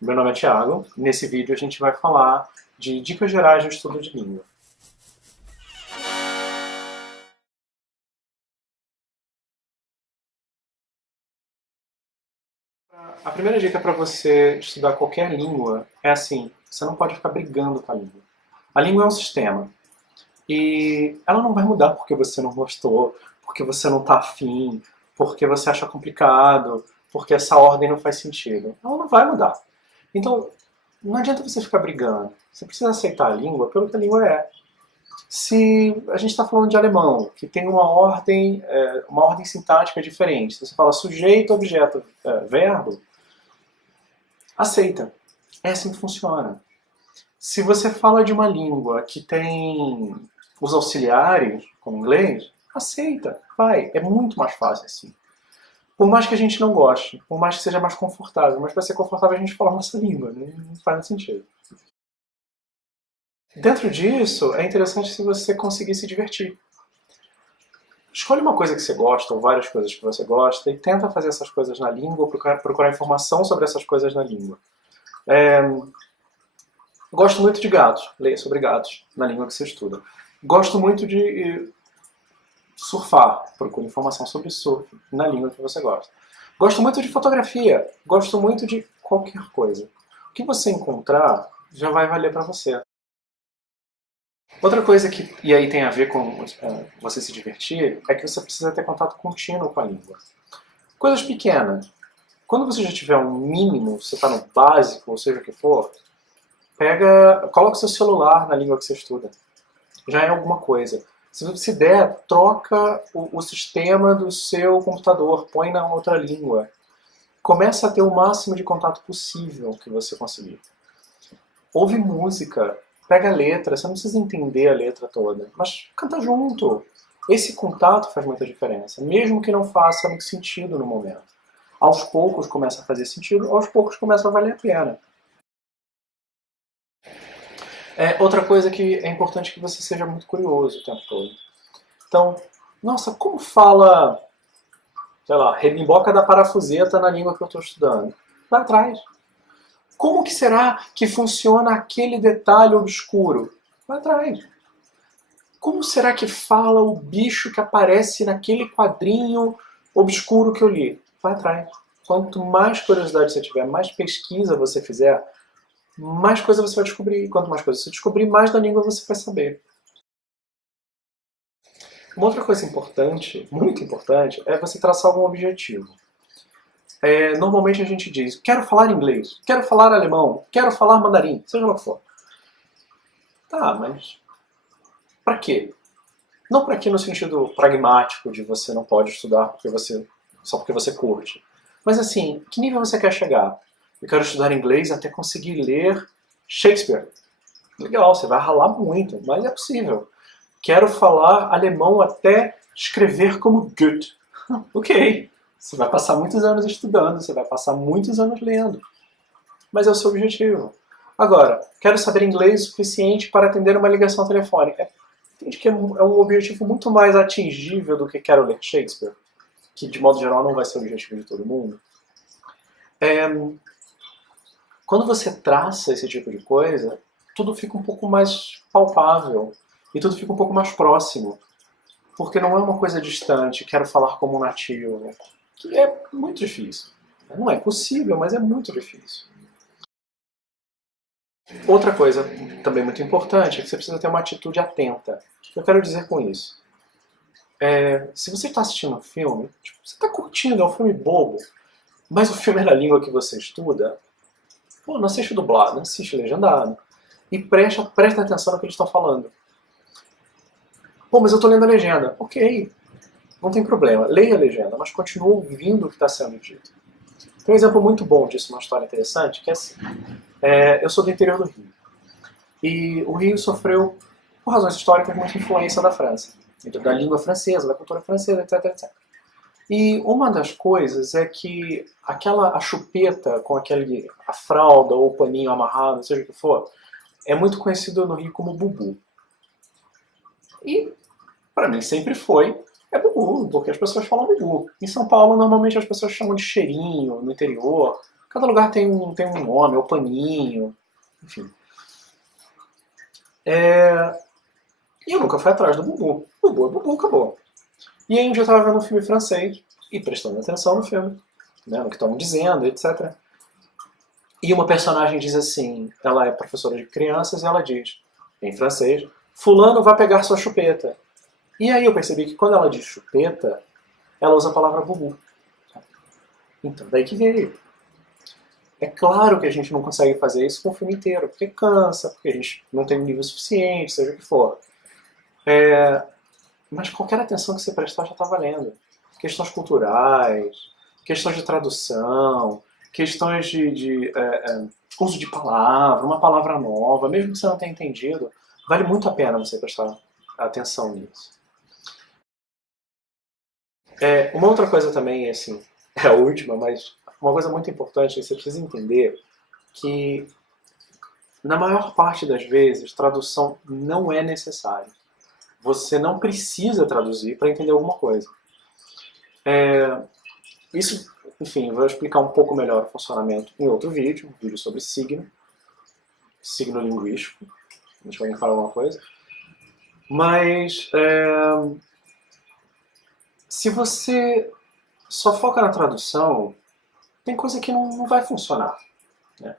Meu nome é Thiago. Nesse vídeo a gente vai falar de dicas gerais de estudo de língua. A primeira dica para você estudar qualquer língua é assim, você não pode ficar brigando com a língua. A língua é um sistema e ela não vai mudar porque você não gostou, porque você não está afim, porque você acha complicado, porque essa ordem não faz sentido. Ela não vai mudar. Então, não adianta você ficar brigando. Você precisa aceitar a língua pelo que a língua é. Se a gente está falando de alemão, que tem uma ordem sintática diferente, se você fala sujeito, objeto, verbo, aceita. É assim que funciona. Se você fala de uma língua que tem os auxiliares, como inglês, aceita, vai. É muito mais fácil assim. Por mais que a gente não goste, por mais que seja mais confortável, mas para ser confortável a gente fala nossa língua, não faz muito sentido. Dentro disso, é interessante se você conseguir se divertir. Escolhe uma coisa que você gosta, ou várias coisas que você gosta, e tenta fazer essas coisas na língua, ou procurar informação sobre essas coisas na língua. Gosto muito de gatos, leia sobre gatos, na língua que você estuda. Gosto muito de surfar, procure informação sobre surf, na língua que você gosta. Gosto muito de fotografia, gosto muito de qualquer coisa. O que você encontrar já vai valer para você. Outra coisa que, e aí tem a ver com você se divertir, é que você precisa ter contato contínuo com a língua. Coisas pequenas. Quando você já tiver um mínimo, você está no básico, ou seja o que for, coloca o seu celular na língua que você estuda. Já é alguma coisa. Se der, troca o sistema do seu computador, põe na outra língua. Começa a ter o máximo de contato possível que você conseguir. Ouve música, pega a letra, você não precisa entender a letra toda, mas canta junto. Esse contato faz muita diferença, mesmo que não faça muito sentido no momento. Aos poucos começa a fazer sentido, aos poucos começa a valer a pena. Outra coisa que é importante que você seja muito curioso o tempo todo. Então, nossa, como fala, sei lá, rebimboca da parafuseta na língua que eu estou estudando? Vai atrás. Como que será que funciona aquele detalhe obscuro? Vai atrás. Como será que fala o bicho que aparece naquele quadrinho obscuro que eu li? Vai atrás. Quanto mais curiosidade você tiver, mais pesquisa você fizer, mais coisa você vai descobrir. Quanto mais coisa você descobrir, mais da língua você vai saber. Uma outra coisa importante, muito importante, é você traçar algum objetivo. Normalmente a gente diz, quero falar inglês, quero falar alemão, quero falar mandarim, seja lá o que for. Tá, mas para quê? Não para quê no sentido pragmático de você não pode estudar só porque você curte. Mas assim, que nível você quer chegar? Eu quero estudar inglês até conseguir ler Shakespeare. Legal, você vai ralar muito, mas é possível. Quero falar alemão até escrever como Goethe. Ok, você vai passar muitos anos estudando, você vai passar muitos anos lendo. Mas é o seu objetivo. Agora, quero saber inglês o suficiente para atender uma ligação telefônica. Entende que é um objetivo muito mais atingível do que quero ler Shakespeare, que de modo geral não vai ser o objetivo de todo mundo. Quando você traça esse tipo de coisa, tudo fica um pouco mais palpável e tudo fica um pouco mais próximo. Porque não é uma coisa distante, quero falar como um nativo, que é muito difícil. Não é possível, mas é muito difícil. Outra coisa também muito importante é que você precisa ter uma atitude atenta. O que eu quero dizer com isso? Se você está assistindo um filme, tipo, você está curtindo, é um filme bobo, mas o filme é na língua que você estuda, pô, não assiste dublado, não assiste legendado. E presta atenção no que eles estão falando. Pô, mas eu estou lendo a legenda. Ok, não tem problema. Leia a legenda, mas continue ouvindo o que está sendo dito. Tem um exemplo muito bom disso, uma história interessante, que é assim. Eu sou do interior do Rio. E o Rio sofreu, por razões históricas, muita influência da França. Então, da língua francesa, da cultura francesa, etc, etc. E uma das coisas é que a chupeta com a fralda ou o paninho amarrado, seja o que for, é muito conhecido no Rio como bubu. E, para mim, sempre foi bubu, porque as pessoas falam bubu. Em São Paulo, normalmente as pessoas chamam de cheirinho, no interior. Cada lugar tem um nome, ou paninho, enfim. E eu nunca fui atrás do Bubu. Bubu é Bubu, acabou. E aí um dia eu estava vendo um filme francês e prestando atenção no filme, né, no que estavam dizendo, etc. E uma personagem diz assim, ela é professora de crianças e ela diz, em francês, fulano vai pegar sua chupeta. E aí eu percebi que quando ela diz chupeta, ela usa a palavra bubu. Então, daí que veio. É claro que a gente não consegue fazer isso com o filme inteiro, porque cansa, porque a gente não tem um nível suficiente, seja o que for. Mas qualquer atenção que você prestar já está valendo. Questões culturais, questões de tradução, questões de uso de palavra, uma palavra nova, mesmo que você não tenha entendido, vale muito a pena você prestar atenção nisso. Uma outra coisa também, assim, é a última, mas uma coisa muito importante é que você precisa entender que, na maior parte das vezes, tradução não é necessária. Você não precisa traduzir para entender alguma coisa. Isso, enfim, vou explicar um pouco melhor o funcionamento em outro vídeo, um vídeo sobre signo linguístico, deixa alguém falar alguma coisa. Mas, se você só foca na tradução, tem coisa que não vai funcionar. Né?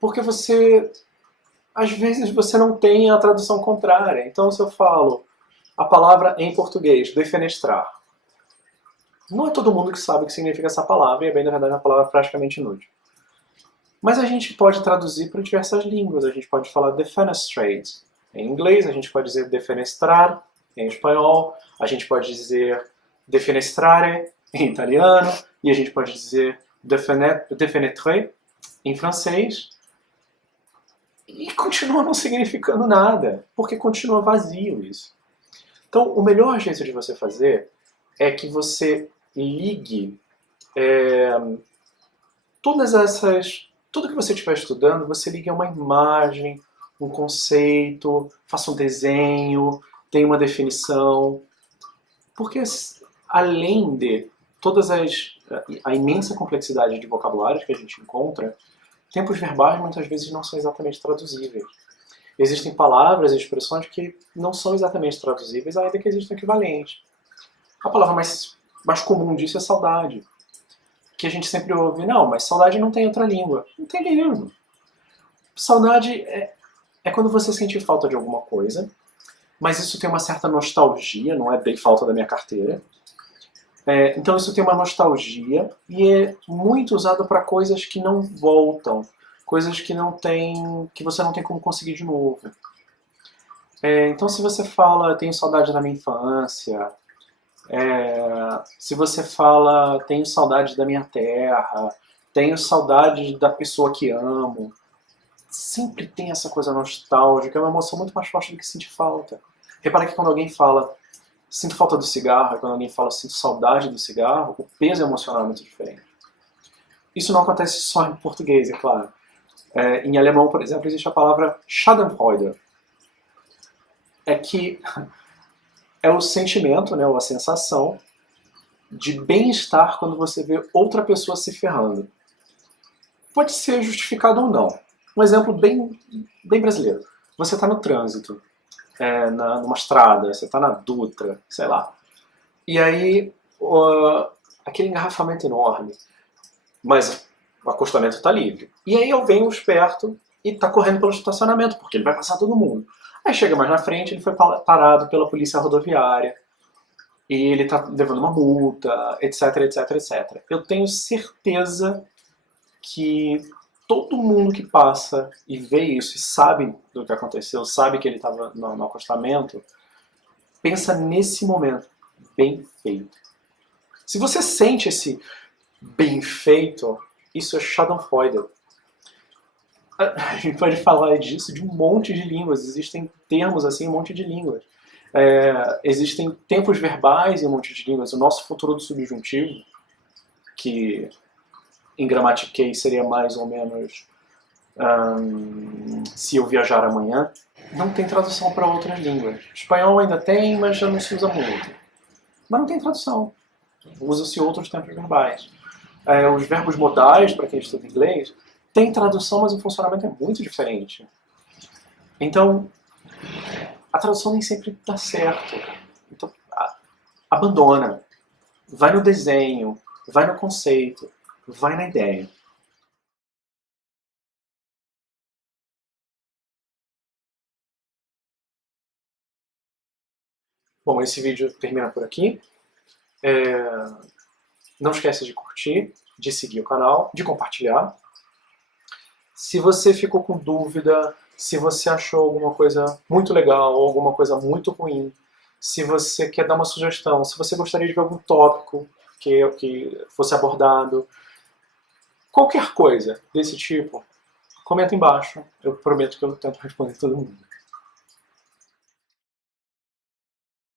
Porque às vezes você não tem a tradução contrária. Então, se eu falo a palavra em português, defenestrar, não é todo mundo que sabe o que significa essa palavra, e é bem, na verdade, uma palavra praticamente inútil. Mas a gente pode traduzir para diversas línguas. A gente pode falar defenestrate em inglês, a gente pode dizer defenestrar em espanhol, a gente pode dizer defenestrare em italiano, e a gente pode dizer defenetrer em francês. E continua não significando nada, porque continua vazio isso. Então, o melhor jeito de você fazer é que você ligue tudo que você estiver estudando, você ligue a uma imagem, um conceito, faça um desenho, tenha uma definição. Porque além de a imensa complexidade de vocabulários que a gente encontra, tempos verbais muitas vezes não são exatamente traduzíveis. Existem palavras e expressões que não são exatamente traduzíveis, ainda que existam equivalentes. A palavra mais comum disso é saudade. Que a gente sempre ouve, não, mas saudade não tem outra língua. Não tem mesmo. Saudade é quando você sente falta de alguma coisa, mas isso tem uma certa nostalgia, não é bem falta da minha carteira. Então isso tem uma nostalgia e é muito usado para coisas que não voltam, coisas que você não tem como conseguir de novo. Então se você fala, tenho saudade da minha infância, se você fala, tenho saudade da minha terra, tenho saudade da pessoa que amo, sempre tem essa coisa nostálgica, é uma emoção muito mais forte do que sentir falta. Repara que quando alguém fala sinto falta do cigarro, e quando alguém fala sinto saudade do cigarro, o peso emocional é muito diferente. Isso não acontece só em português, é claro. Em alemão, por exemplo, existe a palavra Schadenfreude. Que é o sentimento, né, ou a sensação de bem-estar quando você vê outra pessoa se ferrando. Pode ser justificado ou não. Um exemplo bem brasileiro. Você está no trânsito, numa estrada, você está na Dutra, sei lá. E aí, aquele engarrafamento enorme, mas o acostamento está livre. E aí eu venho esperto e está correndo pelo estacionamento, porque ele vai passar todo mundo. Aí chega mais na frente, ele foi parado pela polícia rodoviária, e ele está levando uma multa, etc, etc, etc. Eu tenho certeza que todo mundo que passa e vê isso e sabe do que aconteceu, sabe que ele estava no acostamento, pensa nesse momento, bem feito. Se você sente esse bem feito, isso é Schadenfreude. A gente pode falar disso de um monte de línguas, existem termos assim em um monte de línguas. Existem tempos verbais em um monte de línguas. O nosso futuro do subjuntivo, que em gramatiquês seria mais ou menos se eu viajar amanhã, não tem tradução para outras línguas. Espanhol ainda tem, mas já não se usa muito. Mas não tem tradução. Usa-se outros tempos verbais. os verbos modais, para quem estuda inglês, tem tradução, mas o funcionamento é muito diferente. Então, a tradução nem sempre dá certo. Então, abandona. Vai no desenho, vai no conceito, vai na ideia. Bom, esse vídeo termina por aqui. Não esquece de curtir, de seguir o canal, de compartilhar. Se você ficou com dúvida, se você achou alguma coisa muito legal ou alguma coisa muito ruim, se você quer dar uma sugestão, se você gostaria de ver algum tópico que fosse abordado, qualquer coisa desse tipo, comenta embaixo. Eu prometo que eu tento responder todo mundo.